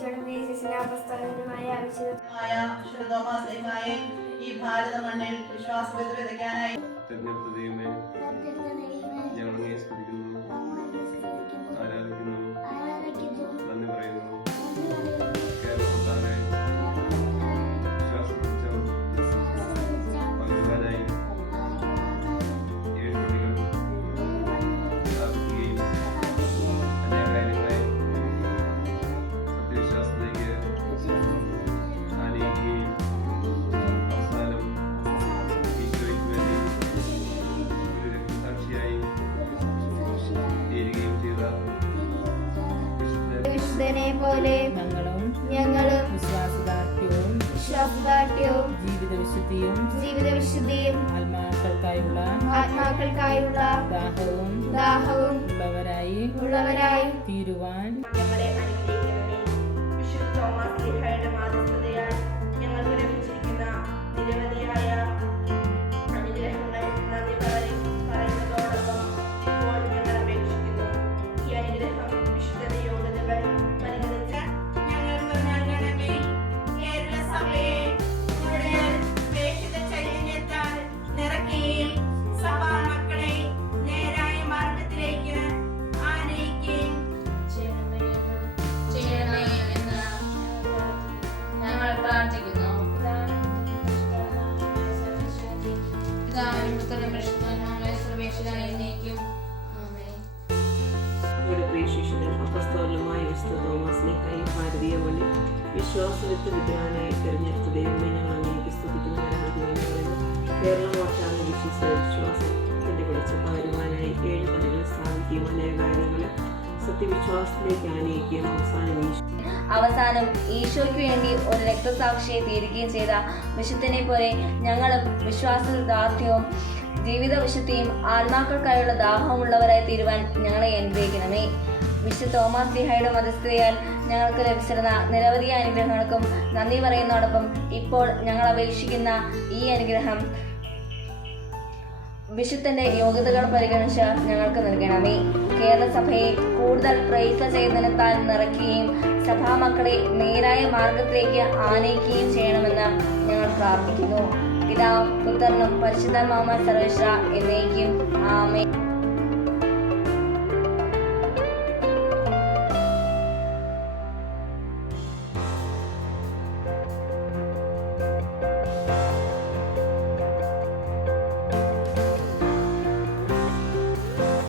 ഈശോയുടെ പ്രിയ അപസ്തലനുമായ വിശുദ്ധ തോമസ് ഈ ഭാരത മണ്ണിൽ വിശ്വാസത്തിൽ വിതയ്ക്കാനായി തെരഞ്ഞെടുത്ത ദൈവമേ പോലെ ഞങ്ങളും ഞങ്ങളും വിശ്വാസദാർഢ്യവും വിശ്വാസദാർഢ്യവും ജീവിത വിശുദ്ധിയും ജീവിത വിശുദ്ധിയും ആത്മാക്കൾക്കായുള്ള ആത്മാക്കൾക്കായുള്ള ദാഹവും ദാഹവും ഉള്ളവരായി ഉള്ളവരായി തീരുവാൻ ഞങ്ങളെ അനുഗ്രഹിക്കണമേ. വിശുദ്ധ തോമസ് ലിഹായുടെ വിശ്വാസവിത്ത് വിദ്വാനായി തിരഞ്ഞെടുത്ത ദൈവമേ ഞങ്ങൾ അങ്ങേക്ക് സ്തുതിക്കുന്നവരായിരിക്കുന്നു കേരളം സത്യവിശ്വാസത്തിലേക്ക് ആനയിക്കുകയും അവസാനം അവസാനം ഈശോയ്ക്ക് വേണ്ടി ഒരു രക്തസാക്ഷിയെ തീരുകയും ചെയ്ത വിശുദ്ധനെ പോലെ ഞങ്ങളും വിശ്വാസ ദാർഢ്യവും ജീവിത വിശുദ്ധിയും ആത്മാക്കൾക്കായുള്ള ദാഹമുള്ളവരായി തീരുവാൻ ഞങ്ങളെ അനുഗ്രഹിക്കണമേ. വിശുദ്ധ തോമസ് ദിഹയുടെ മധ്യസ്ഥതയാൽ ഞങ്ങൾക്ക് ലഭിച്ചിരുന്ന നിരവധി അനുഗ്രഹങ്ങൾക്കും നന്ദി പറയുന്നതോടൊപ്പം ഇപ്പോൾ ഞങ്ങൾ അപേക്ഷിക്കുന്ന ഈ അനുഗ്രഹം വിശുദ്ധന്റെ യോഗ്യതകൾ പരിഗണിച്ച് ഞങ്ങൾക്ക് നൽകണമേ. കേരളസഭയെ കൂടുതൽ പ്രയത്ന ചെയ്യുന്നതിനത്താൽ നിറയ്ക്കുകയും സഭാമക്കളെ നേരായ മാർഗത്തിലേക്ക് ആനയിക്കുകയും ചെയ്യണമെന്ന് ഞങ്ങൾ പ്രാർത്ഥിക്കുന്നു പിതാവ് പുത്രനും പരിശുദ്ധ മാമ സർവേശ്വര എന്നേക്കും